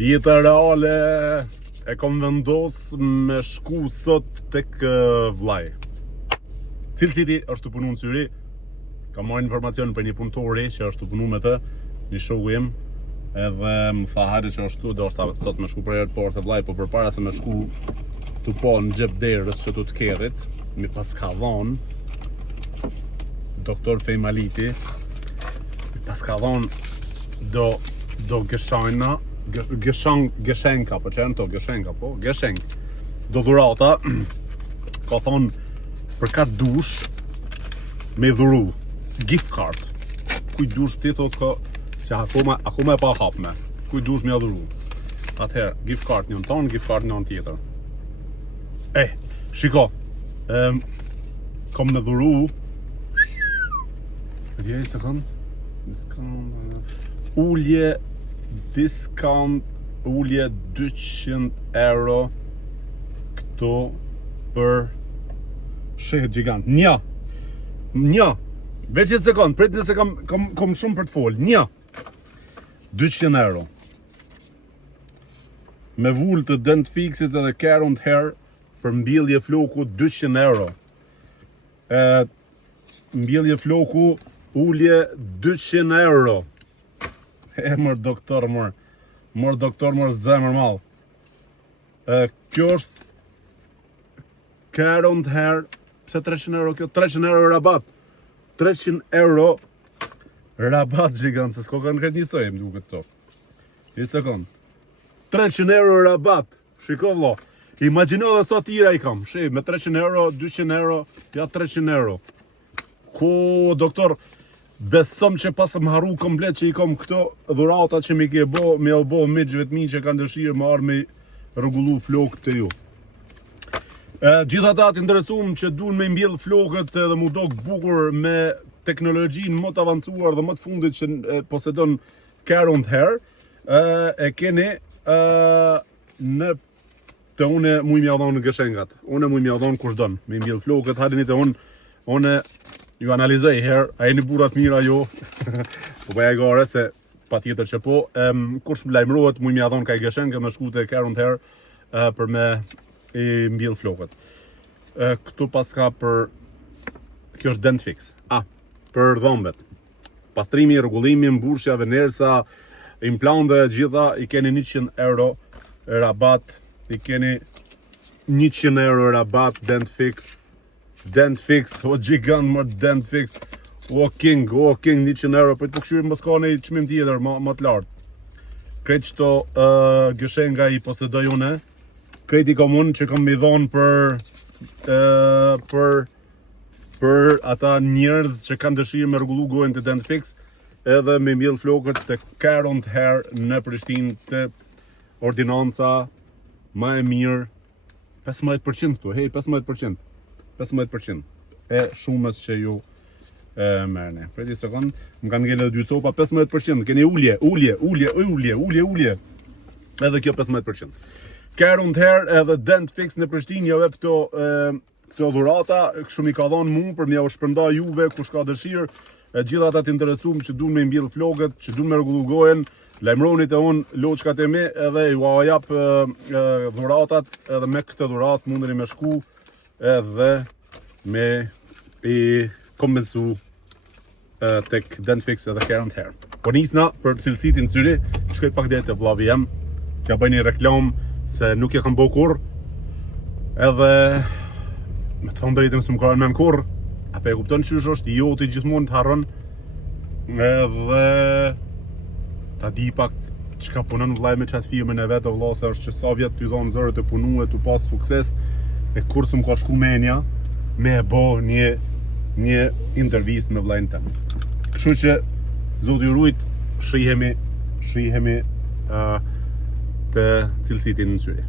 Jeta reale e kom vendos me shku sot tek vllai. Cilësiti është të punu në Syri. Kam marrë informacion për një punëtori që është të punu me të, një shoku im, edhe më tha hajde që është tu, do është sot me shku për aeroport e vllai, po përpara se me shku të po në gjep derës që tu të Kerrit, mi pas ka dhonë doktor Fejmaliti, mi pas ka dhonë do gëshajna, Geshenka, po që janë to, Geshenka, po, Geshenk. Do dhurata, ka thonë për ka dush me dhuru, gift card. Kuj dush ti thot ka, që akoma e pa hapme, kuj dush me dhuru. Atëherë, gift card njën tonë, gift card njën tjetër. Shiko, kom me dhuru, një sekund, ullje, discount ullje 200 euro këto për shehet gjigant. Një, veç një sekund, prit nëse kom shumë për të fol. 200 euro. Me vull të dent fixit edhe Current Hair për mbjellje floku 200 euro. Mbjellje floku ullje 200 euro. Mër doktor, mër doktor, mër zemër mal. Kjo është Current Hair. Pse 300 euro kjo? 300 euro rabat. 300 euro rabat gjigant, se s'ko kanë këtë njësoj, më duke të. Një sekund. 300 euro rabat. Shiko vlo. Imagino dhe sot tira i kam. Shih, me 300 euro, 200 euro, ja 300 euro. Ko, doktor, besom që pas më haru komplet që i kom këto dhurata që mi ke bo, me o bo miqve të mi që kanë dëshirë më arë me rregullu flokët të ju. Gjitha ta të interesum që duen me mbjell flokët dhe mu dok bukur me teknologjinë më të avancuar dhe më të fundit që posedon Current Hair, e keni në të une muj mja dhonë në Geshenkat. Une muj mja dhonë kush donë me mbjell flokët, hadini të une ju analizoj herë, a jeni burat mira jo, po bëja gare se pa tjetër që po, kush më lajmërohet, muj mja dhonë ka i Geshenke me shku të Current Hair për me i mbjell flokët. Këtu pas ka për, kjo është dent fix, për dhombet. Pastrimi, rregullimi, mbushja, venersa, implante, gjitha, i keni 100 euro rabat, i keni 100 euro rabat, dent fix, o gjigant mërë dent fix, o king, 100 euro, për të këshyri mos ka një qmim tjetër, më të lartë. Kretë qëto Geshenka i posedoj une, kretë i kom unë që kom i dhonë për ata njerëz që kanë dëshirë me rregullu gojën të dent fix, edhe me mbjell flokët të Current Hair në Prishtinë të ordinanca ma e mirë, 15% këtu, 15% e shumës që ju merne. Preti sekund, më kanë ngele 2 copa, 15%, keni ullje, edhe kjo 15%. Current Hair edhe dent fix në Prishtinë jave këto dhurata, shumë i ka dhonë mu për mja u shpërnda juve, kush ka dëshirë, gjitha ta t'interesum që dun me mbjell flokët, që dun me rregullu gojen, lajmëronit e unë loçkat e mi, edhe ju ajap dhuratat, edhe me këtë dhurat mundeni me shku, edhe me i kompensu tek dent fix edhe Current Hair. Po nisna për cilësitin në Syri, shkoj pak dhe të vllavi jem, kja bëj një reklam se nuk e kam bo kur, edhe me të thonë drejtën së më karen me në kur, ape e kupton qysh është, jo të gjithmonë të harron, edhe ta di pak qka punon vllai me qatë firmën e vetë, vlla, se është që sa vjetë të i dhonë zërë të punu e të pas sukses, e kur së më ka shku menja, me e bo një intervist me vllajnë tem. Kështu që, zotë ju rujt, shihemi të cilësitin në Syri.